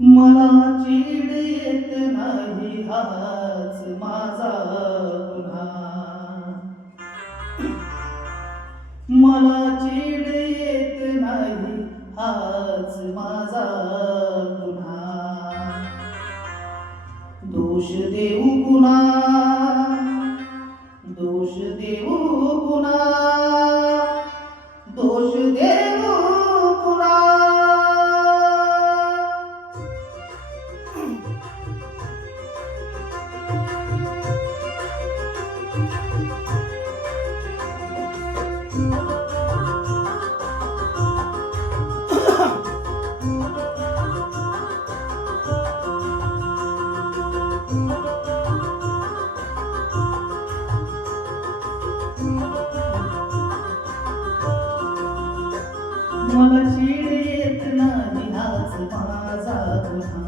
मला चीड येत नाही हाच माझा गुन्हा. मला चीड येत नाही हाच माझा गुन्हा. दोष देऊ कुणा, दोष देऊ कुणा, दोष देऊ कुणा. मला चीड येत नाही हाच माझा गुन्हा.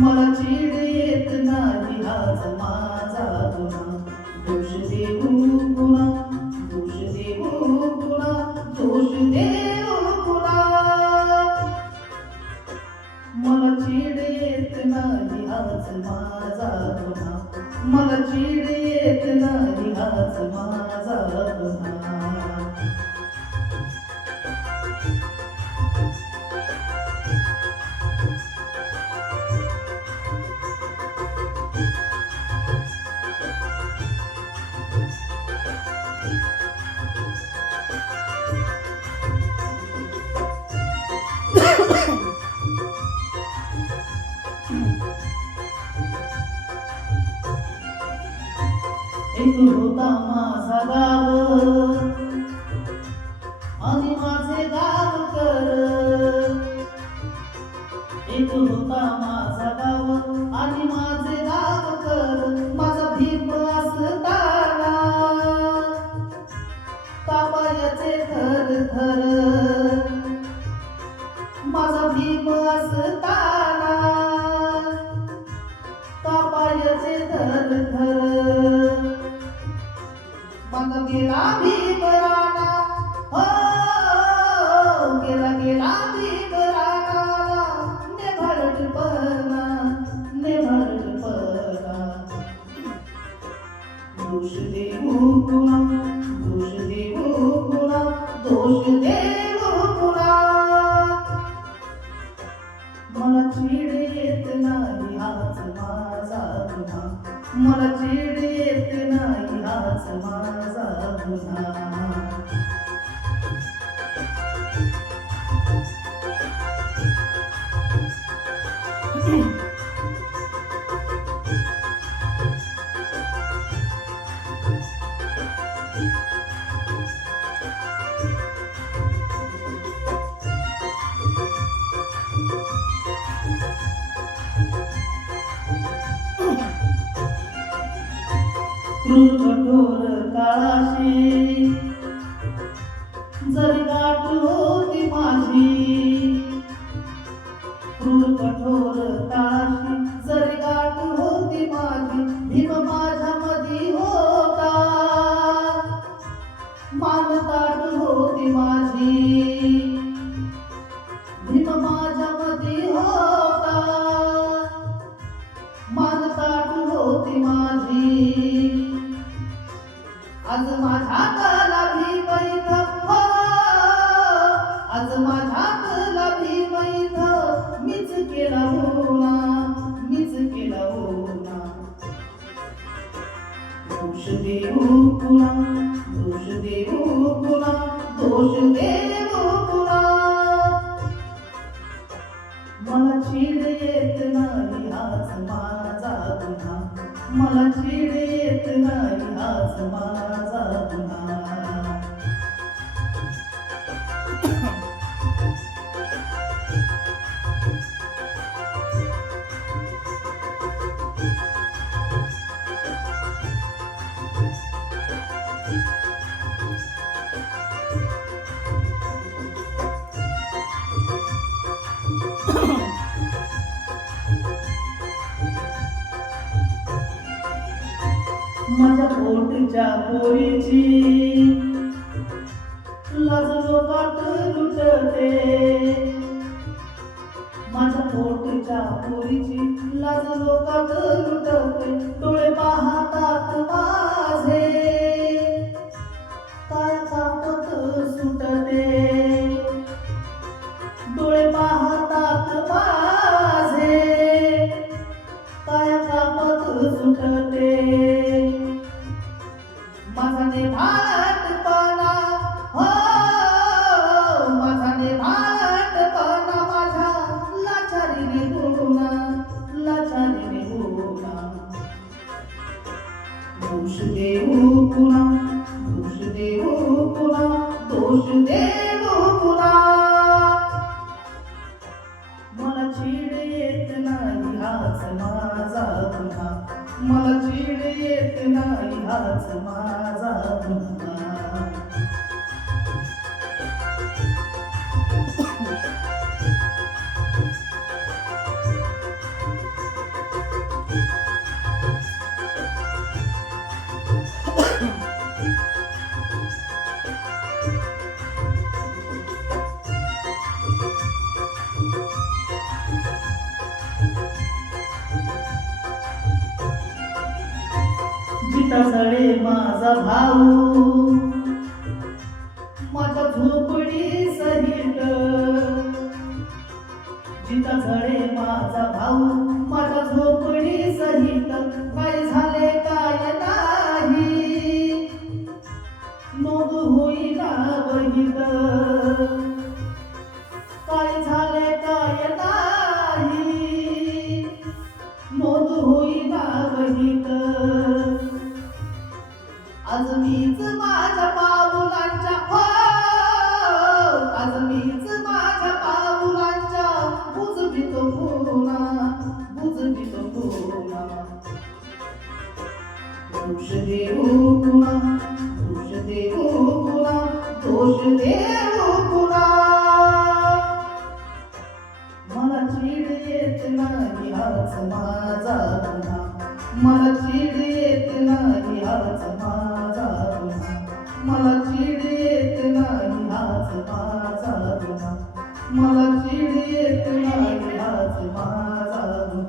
मला चीड येत नाही हाच माझा गुन्हा. दोष देऊ कुणा, दोष देऊ कुणा, दोष देऊ कुणा. मला चीड येत नाही हाच माझा गुन्हा. मला चीड येत नाही हाच माझा गुन्हा. एक होता माझा गाव आणि माझे गावकर. एक होता माझा गाव आणि माझे गावकर. माझा भीम असताना तापायाचे थर थर. माझा भीम असताना तापायाचे थर थर. माझा गेला भीमराणा, हो गेला गेला भीमराणा. नेभरटपणा, नेभरटपणा. दोष देऊ कुणा, दोष देऊ कुणा, दोष देऊ कुणा. मला चीड येत नाही हाच माझा गुन्हा. मला चीड येत नाही हाच माझा गुन्हा. क्रूर कठोर काळाशी जरी गाठ होती माझी. क्रूर कठोर काळाशी जरी गाठ होती माझी. भीम माझ्या मधी होता, मानताट होती माझी. भीम माझ्या मधी होता, मानताट होती माझी. आज माझ्या कला भीम इथं, हो आज माझ्या कला भीम इथं. मीच केला होना, मीच केला होना. दोष देऊ कुणा, दोष देऊ कुणा, दोष देऊ कुणा. मला चीड येत नाही हाच माझा गुन्हा. मला चीड येत नाही हाच माझा गुन्हा. माझ्या पोटच्या पोरीची लाज लोकात लुटते माझ्या पोटच्या पोरीची लाज लोकात लुटते डोळे पाहतात माझे काय कापत सुटते डोळे पाहतात माझे काय कापत सुटते माझा नेभाटपणा हो माझा नेभाटपणा माझ्या लाचारीने गुणा दोष देऊ पुन्हा दोष देऊ पुन्हा दोष देऊ पुन्हा मला चीड येत नाही हाच माझा गुन्हा मला चीड येत नाही हाच माझा गुन्हा जिता सळे माझा भाऊ माझा झोपडी सहित जिता सळे माझा भाऊ माझा झोपडी सहित काय झाले काय नाही नोंद होईना वहीत काय झाले काय नाही नोंद होईना वहीत आज मीच माझ्या पाऊलांच्या हो आज मीच माझ्या पाऊलांच्या बुजवितो पुन्हा दोष देऊ पुन्हा दोष देऊ पुन्हा दोष देऊ पुन्हा मला चीड येत नाही हाच माझा गुन्हा मला चीड येत नाही हाच माझा गुन्हा मला चीड येत नाही हाच माझा गुन्हा मला चीड येत नाही हाच माझा गुन्हा